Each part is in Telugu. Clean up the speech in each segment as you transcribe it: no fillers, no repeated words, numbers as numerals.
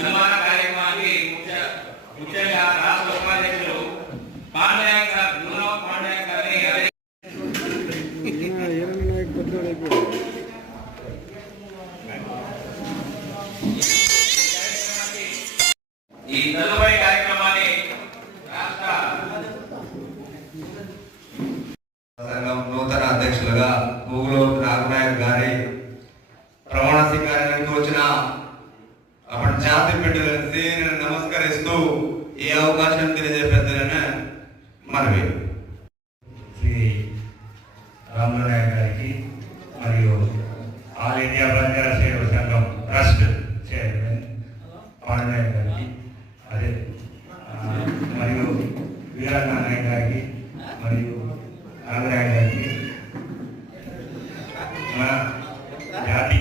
సన్మాన కార్యక్రమానికి ముఖ్యంగా రాష్ట్ర ఉపాధ్యక్షులు పాండ్యాయన్ సార్ నూనవ్ పాండ్యాయన్ గారిని ఈ తదుపరి కార్యక్రమాన్ని రాష్ట్ర సంఘం నూతన అధ్యక్షులుగా పూగులో నాగనాయక్ గారి ప్రమాణ స్వీకారానికి వచ్చిన అప్పటి జాతి బిడ్డలకి నేను నమస్కరిస్తూ ఈ అవకాశం తెలియజేపెద్దనని మనవి. శ్రీ రామనాయక్ గారికి మరియు ఆల్ ఇండియా బంజారా సేవ సంఘం ట్రస్ట్ చైర్మన్ పాండ్యాయన్ గారికి అదే మరియు వీరనారాయణ గారికి మరియు నాగరాయణ గారికి మన జాతి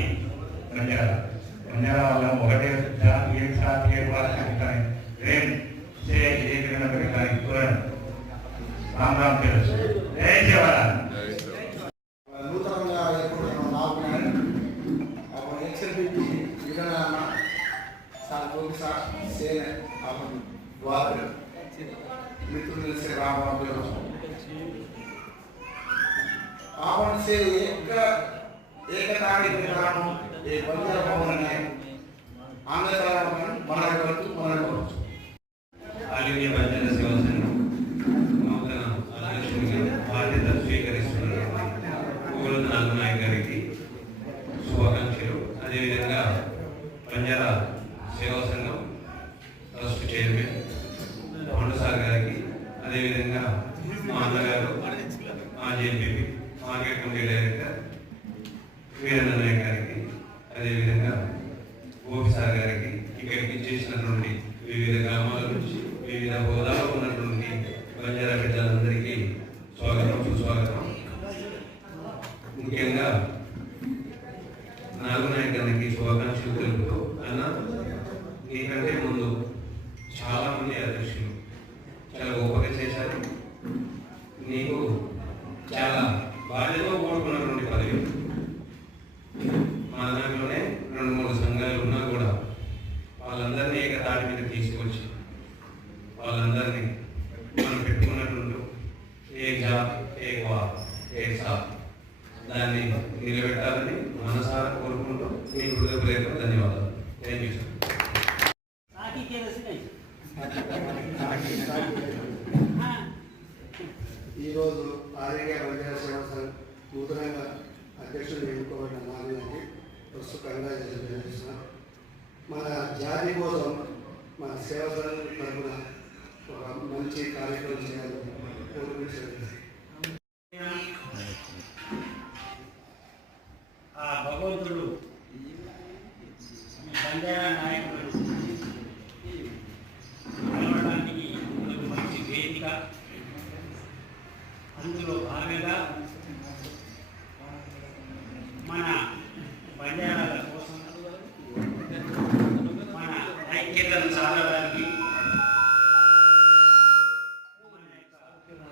బంజారా वाला ఒకటే జాతి एक साथ एक बात करता है प्रेम से एक दिन करता है तुरंत राम राम के जय जवान నూతనంగా ఏర్పడిన నాగునాయ్ అప్పుడు ఎక్స్ఎల్బిటి విధాన సాగోసా సేన అప్పుడు వారు మిత్రులు से राम राम के आपन से एक ताड़ी विधान एक बंजारा भवन है आंध्र मन ఆల్ ఇండియా బంజారా సేవ సంఘం నూతన అధ్యక్షుడిగా బాధ్యత స్వీకరిస్తున్న పూగుల నాగనాయక్ గారికి శుభాకాంక్షలు. అదేవిధంగా బంజారా సేవా సంఘం ట్రస్ట్ చైర్మన్ పాండు సార్ గారికి, అదేవిధంగా మా అన్నగారు మాజీ MP market committee director Veeranarayana గారికి, అదేవిధంగా గోపి సార్ గారికి, ఇక్కడికి చేసినటువంటి వివిధ గ్రామాల నుంచి వివిధ హోదాలో ఉన్నటువంటి బంజారా బిడ్డలందరికీ స్వాగతం సుస్వాగతం. ముఖ్యంగా నాగనాయక్ గారికి శుభాకాంక్షలు తెలుపుతూ, అన్న నీకంటే ముందు చాలామంది అధ్యక్షులు చాలా గొప్పగా చేశారు. నీకు చాలా బాధ్యతతో కూడుకున్నటువంటి పదవి. మన దాంట్లోనే 2-3 సంఘాలు ఉన్నా కూడా వాళ్ళందరినీ ఏకతాటి మీద తీసుకొచ్చి వాళ్ళందరినీ మనం పెట్టుకున్నటువంటి ఏక్ జాత్ ఏక్ వార్ ఏక్ సాత్ దాన్ని నిలబెట్టాలని మనసారా కోరుకుంటూ మీ హృదయపూర్వక ధన్యవాదాలు. Thank you sir. ఈరోజు ఆల్ ఇండియా బంజారా సేవా సంఘం నూతనంగా అధ్యక్షుడు ఎన్నుకోబడిన నాగునాయక్ ప్రస్తుతంగా నిర్వహిస్తున్నాం. మన జాతి కోసం మన సేవా సంఘం తరఫున ఒక మంచి కార్యక్రమం చేయాలని కోరుకుంటున్నాను. ఆ భగవంతుడు బంజారా నాయకుడు కలవడానికి మనకు మంచి వేదిక. అందులో భాగంగా మన బంజారాల కోసం మన ఐక్యతను సాధడానికి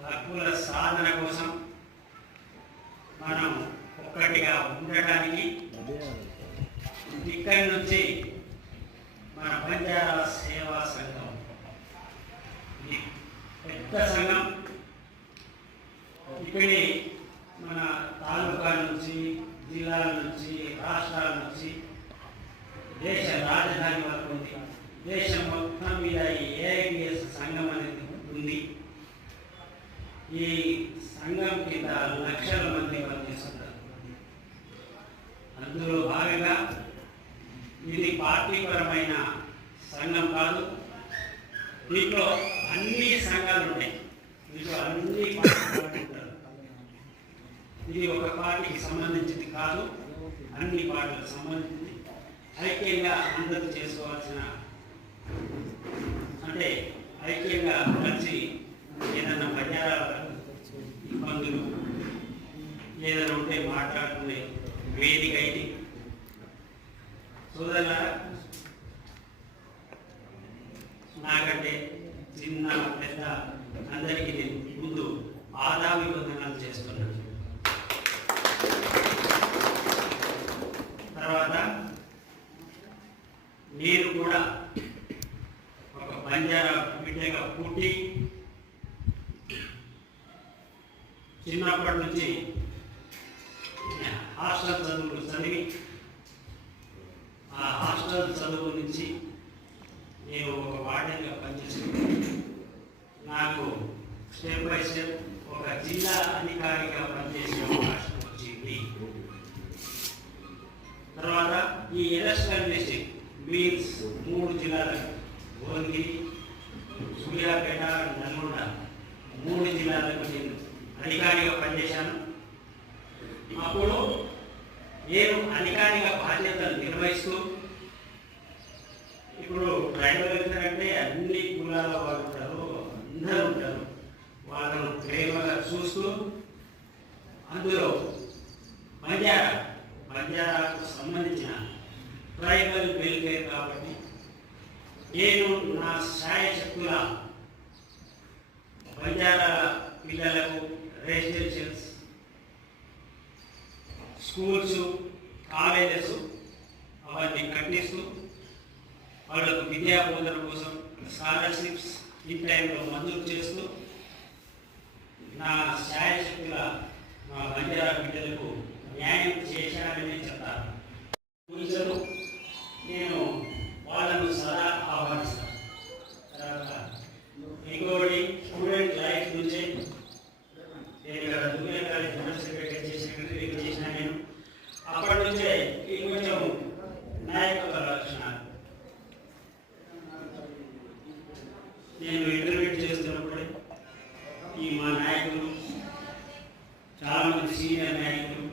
హక్కుల సాధన కోసం మనం ఒక్కటిగా ఉండటానికి ఇక్కడి నుంచి మన బంజారా సేవా సంఘం పెద్ద సంఘం. ఇక్కడే మన తాలూకా నుంచి, జిల్లాల నుంచి, రాష్ట్రాల నుంచి, దేశ రాజధాని వరకు ఉంది. దేశం మొత్తం మీద ఈ ఏఐబిఎస్ సంఘం అనేది ఉంది. ఈ సంఘం కింద లక్షల మంది పనిచేస్తున్నారు. అందులో భాగంగా ఇది పార్టీపరమైన సంఘం కాదు. దీంట్లో అన్ని సంఘాలు ఉన్నాయి. దీంట్లో అన్ని పార్టీలు ఉంటారు. ఇది ఒక పార్టీకి సంబంధించింది కాదు, అన్ని పార్టీలకు సంబంధించింది. ఐక్యంగా అందరూ చేసుకోవాల్సిన, అంటే ఐక్యంగా కలిసి ఏదైనా బంజారా ఇబ్బందులు ఏదైనా ఉంటే మాట్లాడుకునే వేదిక ఇది. సోదరులారా, నాకంటే చిన్న పెద్ద అందరికీ నేను ముందు ఆదాభివందనాలు చేస్తున్నాను. తర్వాత నేను కూడా ఒక బంజారా బిడ్డగా పుట్టి చిన్నప్పటి నుంచి హాస్టల్ చదువులు చదివి ఆ హాస్టల్ చదువు నుంచి నేను ఒక వార్డెన్గా పనిచేస్తున్నాను. నాకు స్టెప్ బై స్టెప్ ఒక జిల్లా అధికారిగా పనిచేసే అవకాశం వచ్చింది. తర్వాత ఈ ఎలక్షన్ డిస్ట్రిక్ట్ మీన్స్ 3 జిల్లాలకు భువనగిరి, సూర్యాపేట, నల్గొండ 3 జిల్లాలకు నేను అధికారిగా పనిచేశాను. అప్పుడు నేను అధికారిగా బాధ్యతలు నిర్వహిస్తూ, ఇప్పుడు ట్రైబల్ అంటే అన్ని కులాల వాళ్ళు ఉంటారు, అందరూ ఉంటారు, వాళ్ళను ప్రేమగా చూస్తూ అందులో బంజారాకు సంబంధించిన ట్రైబల్ వెల్ఫేర్ కాబట్టి నేను నా శాయశక్తుల బంజారా పిల్లలకు రెసిడెన్షియల్స్ స్కూల్స్, కాలేజెస్ అవన్నీ కట్టిస్తూ వాళ్ళకు విద్యా బోధన కోసం స్కాలర్షిప్స్ ఇన్ టైంలో మంజూరు చేస్తూ నా శాయశక్తుల మా బంజారా బిడ్డలకు న్యాయం చేశానని చెప్తాను. టీచరు నేను వాళ్ళను సదా ఆహ్వానిస్తాను. తర్వాత ఇంకోటి స్టూడెంట్ లైఫ్ నుంచే నేను ఇక్కడ జూనియర్ కాలేజ్ జనరల్ సెక్రటరీ చేసిన నేను అప్పటి నుంచే ఈ కొంచెం నాయకత్వ లక్షణాలు నేను ఇంటర్వ్యూ చేస్తున్నప్పుడే ఈ మా నాయకులు చాలామంది సీనియర్ నాయకులు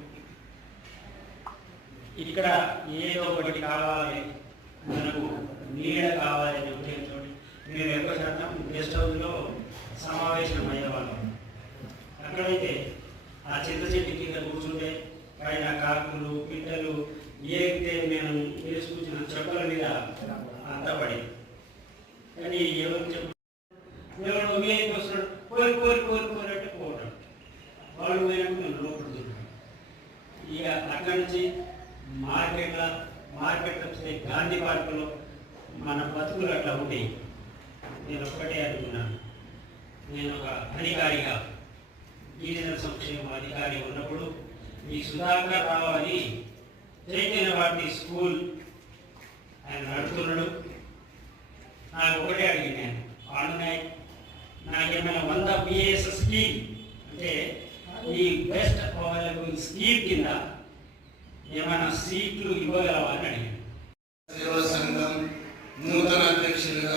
ఇక్కడ ఏదో ఒకటి కావాలి, మనకు నీడ కావాలి అనే ఉద్దేశంతో మేము ఎక్కువ శాతం గెస్ట్ హౌస్లో సమావేశం అయ్యేవాళ్ళం. అక్కడైతే ఆ చింత చెట్టు కింద కూర్చుంటే పైన కాకులు, పిట్టలు ఏగితే మేము వేసుకొచ్చిన చెప్పుల మీద అంతపడి, కానీ ఎవరు వస్తున్నాడు కోరి కోరి కోరి కోరంటే పోవడం, వాళ్ళు పోయినప్పుడు మేము లోపడుతున్నాం. ఇక అక్కడి నుంచి మార్కెట్ వస్తే గాంధీ పార్కులో మన బతుకులు అట్లా ఉంటాయి. నేను ఒక్కటే అనుకున్నాను, నేను ఒక అధికారిగా గిరిజన సంక్షేమ అధికారి ఉన్నప్పుడు ఈ సుధాకర్ రావు అని చైతన్య పార్టీ స్కూల్ ఆయన నడుపుతున్నాడు. నాకు ఒకటే అడిగినాను, ఆన్లైన్ నాకేమైనా 100 BAS స్కీమ్ అంటే ఈ బెస్ట్ అవైలబుల్ స్కీమ్ కింద ఏమైనా సీట్లు ఇవ్వగలవా అని అడిగాను. సేవా సంఘం నూతన అధ్యక్షులుగా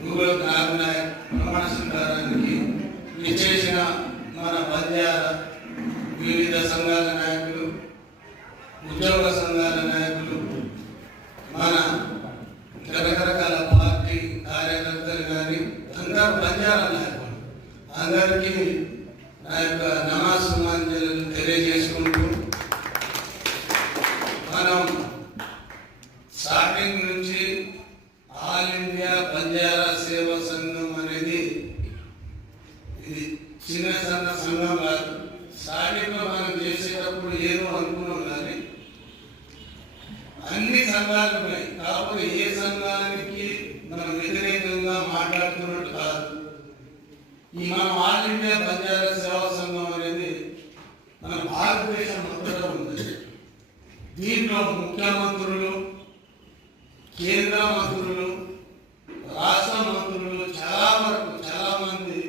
గూగుల్ నాగనాయక్ ప్రమాణ స్వీకారానికి విచ్చేసిన మన బంజారా వివిధ సంఘాల నాయకులు, ఉద్యోగ సంఘాల నాయకులు, మన రకరకాల పార్టీ కార్యకర్తలు కానీ అందరూ బంజారా నాయకులు అందరికీ నా యొక్క నమాజుమాంజలు తెలియజేసుకుంటూ, మనం స్టార్టింగ్ నుంచి ఆల్ ఇండియా బంజారా సేవా సంఘం అనేది ఇది చిన్న సన్న సంఘం కాదు. స్టార్టింగ్ లో మనం చేసేటప్పుడు ఏదో అనుకున్నాం కానీ అన్ని సంఘాలు ఉన్నాయి. కాకపోతే ఏ సంఘానికి మనం వ్యతిరేకంగా మాట్లాడుతున్నట్టు కాదు. ఈ మన ఆల్ ఇండియా బంజారా సేవా సంఘం అనేది మన భారతదేశం మొత్తంలో ఉంది. దీంట్లో ముఖ్యమంత్రులు, కేంద్ర మంత్రులు, రాష్ట్ర మంత్రులు, చాలా మంది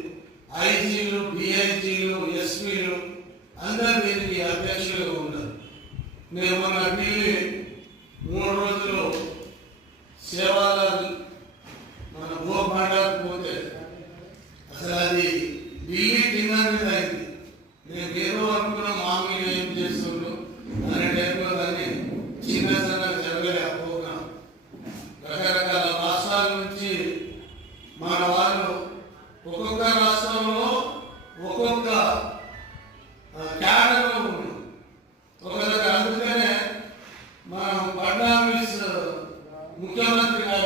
ఐజీలు, డిఐజీలు, ఎస్పీలు అందరు దీనికి అధ్యక్షులుగా ఉన్నారు. మేము మొన్న ఢిల్లీ 3 రోజులు సేవాల మన భూభాండాకు పోతే అసలు అది ఢిల్లీ కింద మీద అయింది. మేము ఏదో అనుకున్న మామూలుగా ఏం చేస్తుండ్రు అనే టైంలో కానీ చిన్న సన్న జరగలేకపోతున్నాం. రకరకాల రాష్ట్రాల నుంచి మన వాళ్ళు ఒక్కొక్క రాష్ట్రంలో ఒక్కొక్క క్యాడర్లో ఉన్నాం. ఒక దగ్గర అందుకనే మనం ఫడ్నవీస్ ముఖ్యమంత్రి గారు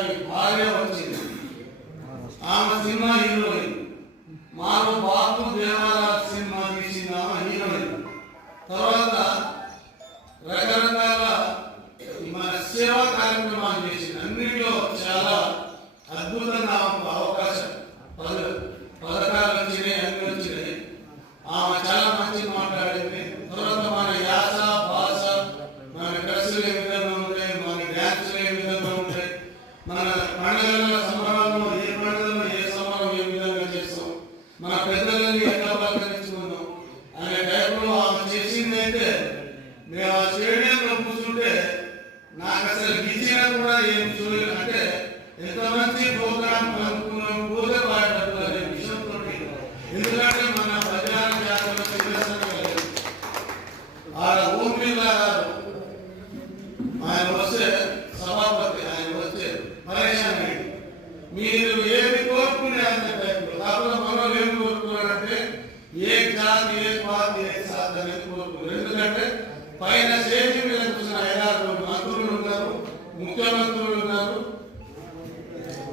ముఖ్యమంత్రులు ఉన్నారు,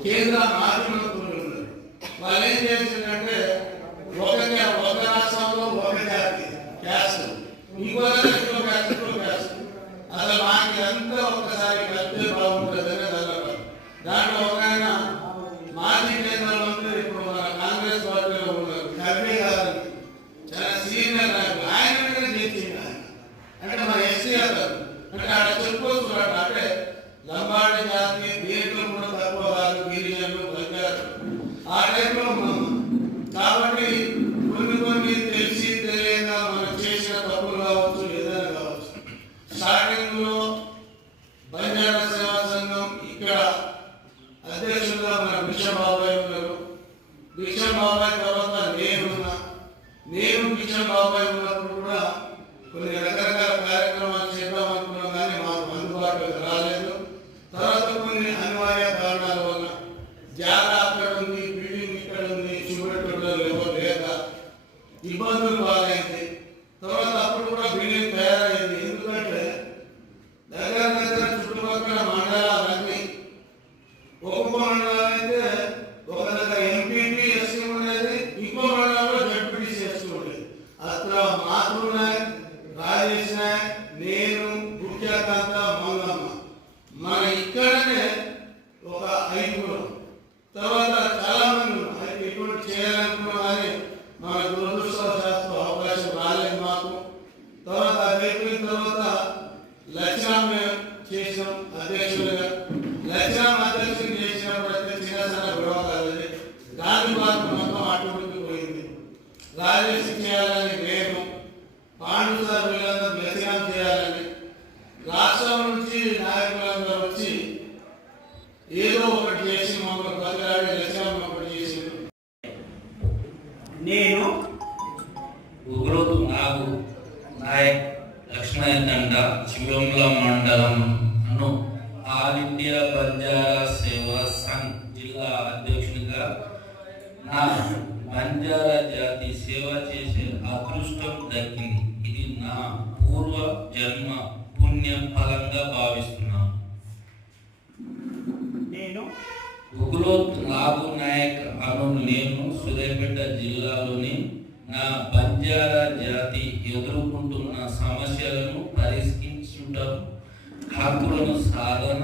కేంద్ర మాజీ మంత్రులు ఉన్నారు. వాళ్ళు ఏం చేసిందంటే ఒక రాష్ట్రంలో ఒక జాతి క్యాస్ట్, ఇంకో క్యాస్ట్ అసలు మాకు అంతా ఒక్కసారి కలిపే బాగుంటుందనే దాంట్లో ఒక ఆయన మాజీ కేంద్ర మంత్రి ఇప్పుడు మన కాంగ్రెస్ పార్టీలో ఉన్నారు, కర్మీ గారు, చాలా సీనియర్ నాయకులు. ఆయన మీద చేసింది ఆయన అంటే మన ఎస్సీ గారు అంటే అక్కడ చెప్పుకోవచ్చు. అంటే లంబాడి జాతి దీంట్లో కూడా తక్కువ కాదు, గిరిజనులు బంగారు ఆ టైంలో కాబట్టి కొన్ని తెలిసి తెలియక మనం చేసిన తప్పులు కావచ్చు, ఏదైనా కావచ్చు. స్టార్టింగ్ లో బంజారా సేవా సంఘం ఇక్కడ అధ్యక్షులుగా మన భిక్షం బాబాయ్ ఉన్నారు. భిక్షం బాబాయ్ తర్వాత నేను భిక్షం బాబాయ్ ఉన్నప్పుడు కూడా కొన్ని రకరకాల కార్యక్రమాలు చేద్దాం అనుకున్నాం, కానీ మాకు అందుబాటులోకి రాలేదు. తర్వాత కొన్ని అనివార్య కారణాల వల్ల జాగా అక్కడ ఉంది, బిల్డింగ్ ఇక్కడ ఉంది, చూపెట్టడంలో ఎవరు లేక ఇబ్బందులు బాగైంది. తర్వాత అప్పుడు కూడా బిల్డింగ్ తయారైంది. ఎందుకంటే దగ్గర చుట్టుపక్కల మండలాలన్నీ ఒక్కొక్క మండలం అయితే ఒక దగ్గర ఎంపీపీ ఎస్సీ ఉండేది, ఇంకో మండలంలో జడ్పీటీసీ ఎస్సీ ఉండేది. అట్లా మాధుర్ నాయక్, రాజేష్ నాయక్, నేను, గుర్జాకాంత, మంగమ్మ మన ఇక్కడనే ఒక 5 తర్వాత చాలా మంది అయితే ఎటువంటి చేయాలనుకున్నాం, కానీ మన దురదృష్టవశాత్తు అవకాశం రాలేదు మాకు. తర్వాత అది అయిపోయిన తర్వాత లక్ష్యాం చేసినాం అధ్యక్షులుగా. లక్ష్యాం అధ్యక్షులు చేసినప్పుడు అయితే చిన్న చిన్న గొడవ కాలేదు, గాంధీ పార్క్ మొత్తం అటువైపు పోయింది. రాజేష్ చేయాలని నేను, పాండు సార్ వీళ్ళందరూ లక్ష్యాం చేయాలని రాష్ట్రం నుంచి నాయకులందరూ వచ్చి ఏదో ఒకటి చేసి మమ్మల్ని బతిలాడి లక్ష్యాన్ని ఒకటి చేసి నేను ఉగ్రోతు నాగు నాయక్ లక్ష్మణతండ శివంల మండలం అను ఆల్ ఇండియా బంజారా సేవా సంఘ్ జిల్లా అధ్యక్షునిగా నా బంజారా జాతి సేవ చేసే అదృష్టం దక్కింది. ఇది నా పూర్వ జన్మ పుణ్యం ఫలంగా భావిస్తున్నాను. నేను ఉగ్రోత్ నాగు నాయక్ అను నేను సూర్యాపేట జిల్లాలోని నా బంజారా జాతి ఎదుర్కొంటున్న సమస్యలను పరిష్కరించుట, హక్కులను సాధన,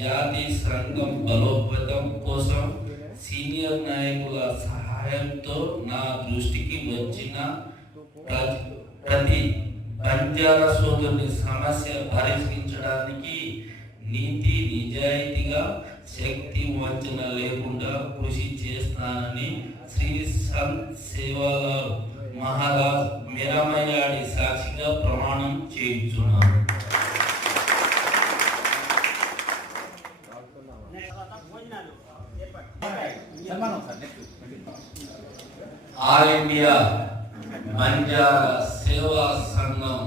జాతి సంఘం బలోపేతం కోసం సీనియర్ నాయకుల సహాయంతో నా దృష్టికి వచ్చిన ప్రతి బంజారా సోదరుని సమస్య పరిష్కరించడానికి నీతి నిజాయితీగా శక్తి వంచన లేకుండా కృషి చేస్తానని శ్రీ సంత్ సేవాలాల్ మహారాజ్ మిరామయాడి సాక్షిగా ప్రమాణం చేయించున్నాను. ఆల్ ఇండియా బంజారా సేవా సంఘం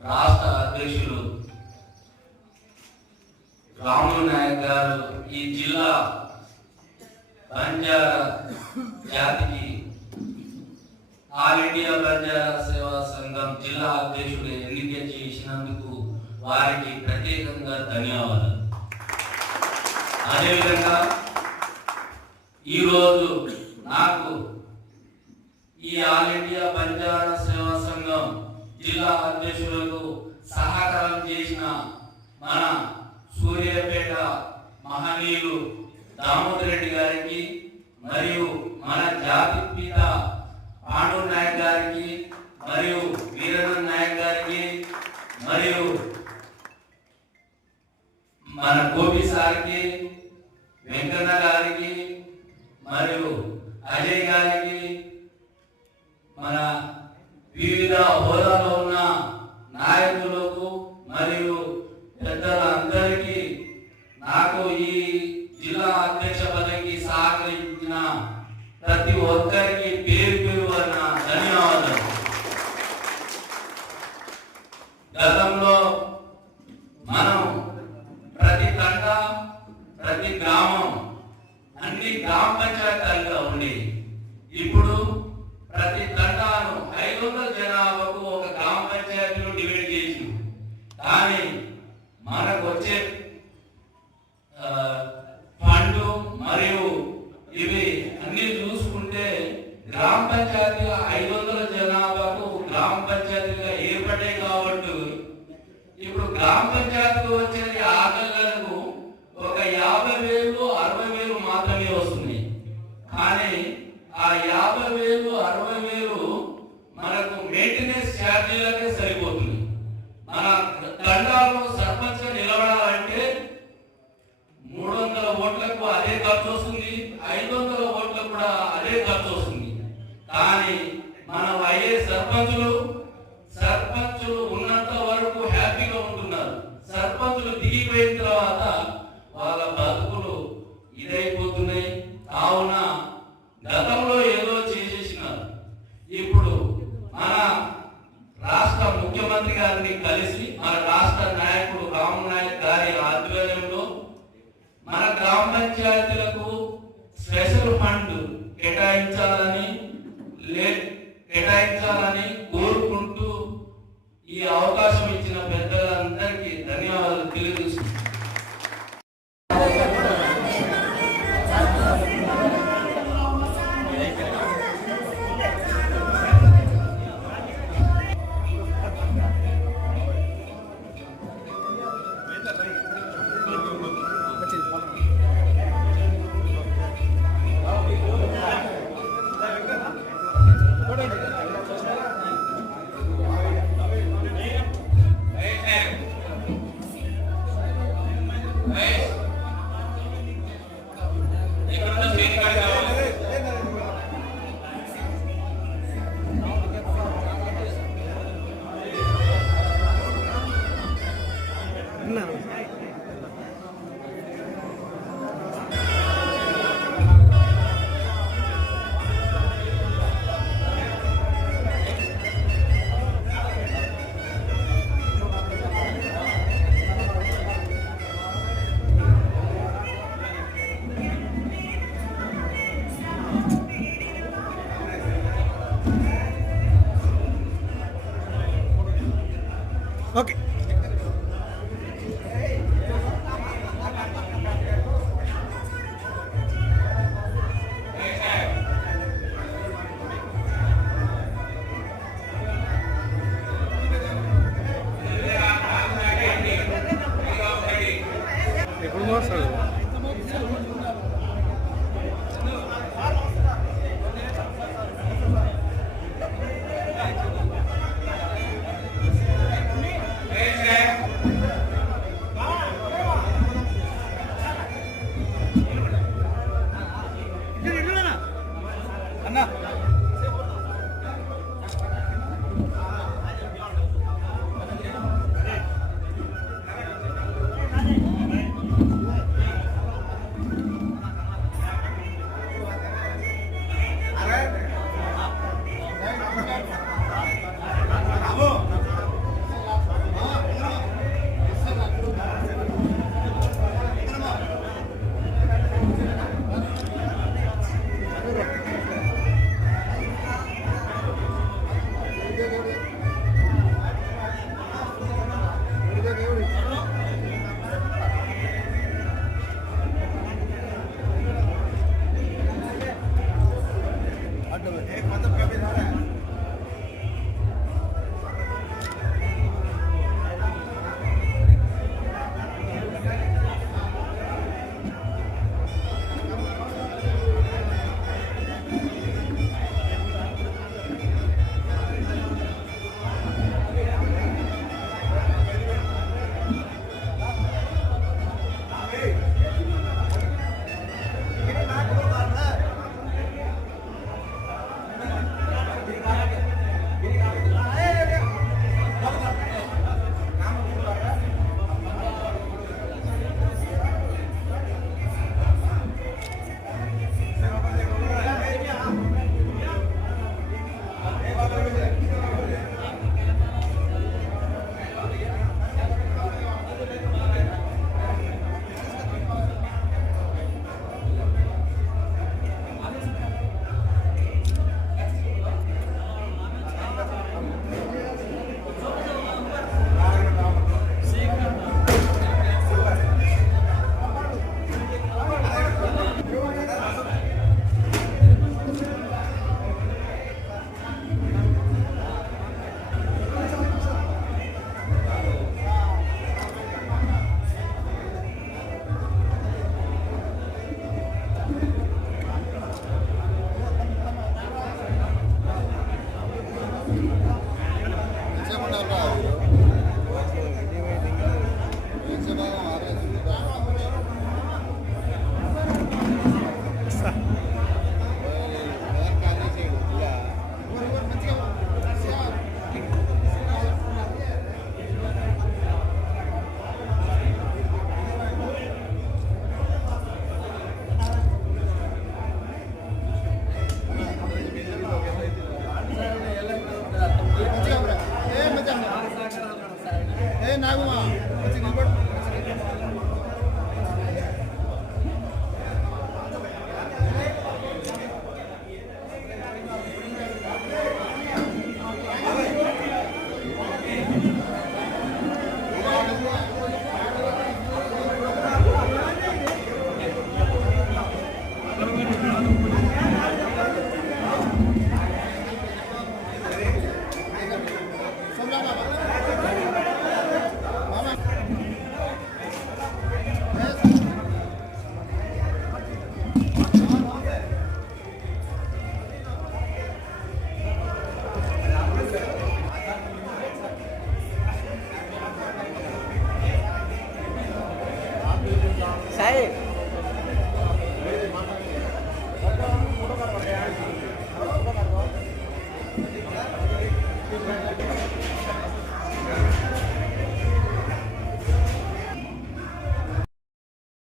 రాష్ట్ర అధ్యక్షులు రాములు నాయక్ గారు ఈ జిల్లా బంజారా జాతికి ఆల్ ఇండియా బంజారా సేవా సంఘం జిల్లా అధ్యక్షుడు ఎన్నిక చేసినందుకు వారికి ప్రత్యేకంగా ధన్యవాదాలు. అదేవిధంగా ఈరోజు నాకు ఈ ఆల్ ఇండియా బంజారా సేవా సంఘం జిల్లా అధ్యక్షులకు సహకారం చేసిన మన సూర్యాపేట మహనీయులు దామోదర్ రెడ్డి గారికి మరియు మన జాతి పిత పాండు నాయక్ గారికి మరియు వీరన్ నాయక్ గారికి మరియు మన గోపి సార్కి, వెంకన్న గారికి మరియు అజయ్ గారికి, మన వివిధ హోదాలో ఉన్న నాయకులకు మరియు పెద్దలందరికీ నాకు ఈ జిల్లా అధ్యక్ష పదవికి సహకరించిన ప్రతి ఒక్కరికి పేరు పేరున ధన్యవాదాలు. గతంలో మనం ప్రతి తండ, ప్రతి గ్రామం అన్ని గ్రామ పంచాయతీలుగా ఉండేది. ఇప్పుడు ప్రతి తండాను 500 జనాభాకు ఒక గ్రామ పంచాయతీలో డివైడ్ చేసి, కానీ మనకు వచ్చే ఇప్పుడు గ్రామ పంచాయతీకి వచ్చేది ఆకళ్లకు ఒక 50,000 60,000 మాత్రమే వస్తుంది. కానీ ఆ 50,000 60,000 మనకు మెయింటెనెన్స్ ఛార్జీలకే సరిపోతుంది. మన తండాలో సర్పంచ్ నిలబడాలంటే 300 ఓట్లకు అదే ఖర్చు వస్తుంది, 500 ఓట్లకు కూడా అదే ఖర్చు వస్తుంది. కానీ మనం అయ్యే సర్పంచులు ఉన్నంత వరకు హ్యాపీగా ఉంటున్నారు. సర్పంచులు దిగిపోయిన తర్వాత వాళ్ళ బతుకులు ఇదైపోతున్నాయి. కావున గతంలో ఏదో చేసేసినారు. ఇప్పుడు మన రాష్ట్ర ముఖ్యమంత్రి గారిని కలిసి మన రాష్ట్ర నాయకుడు రామనాయక్ గారి ఆధ్వర్యంలో మన గ్రామ పంచాయతీలకు స్పెషల్ ఫండ్ కేటాయించాలని కోరుకుంటూ ఈ అవకాశం ఇచ్చిన పెద్దలందరికీ ధన్యవాదాలు తెలియజేస్తున్నాను. ఓకే. ఎప్పుడు మాట్లాడు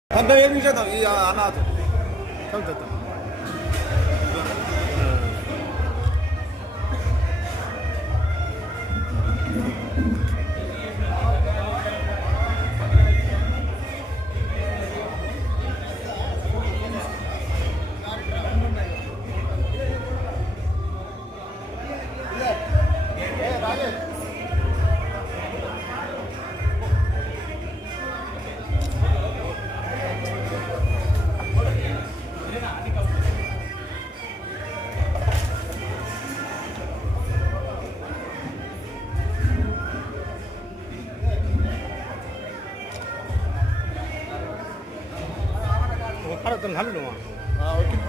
담배 예비잖아. 이 하나 더. 됐다. 하루 동안 하루 동안. 아, 오케이.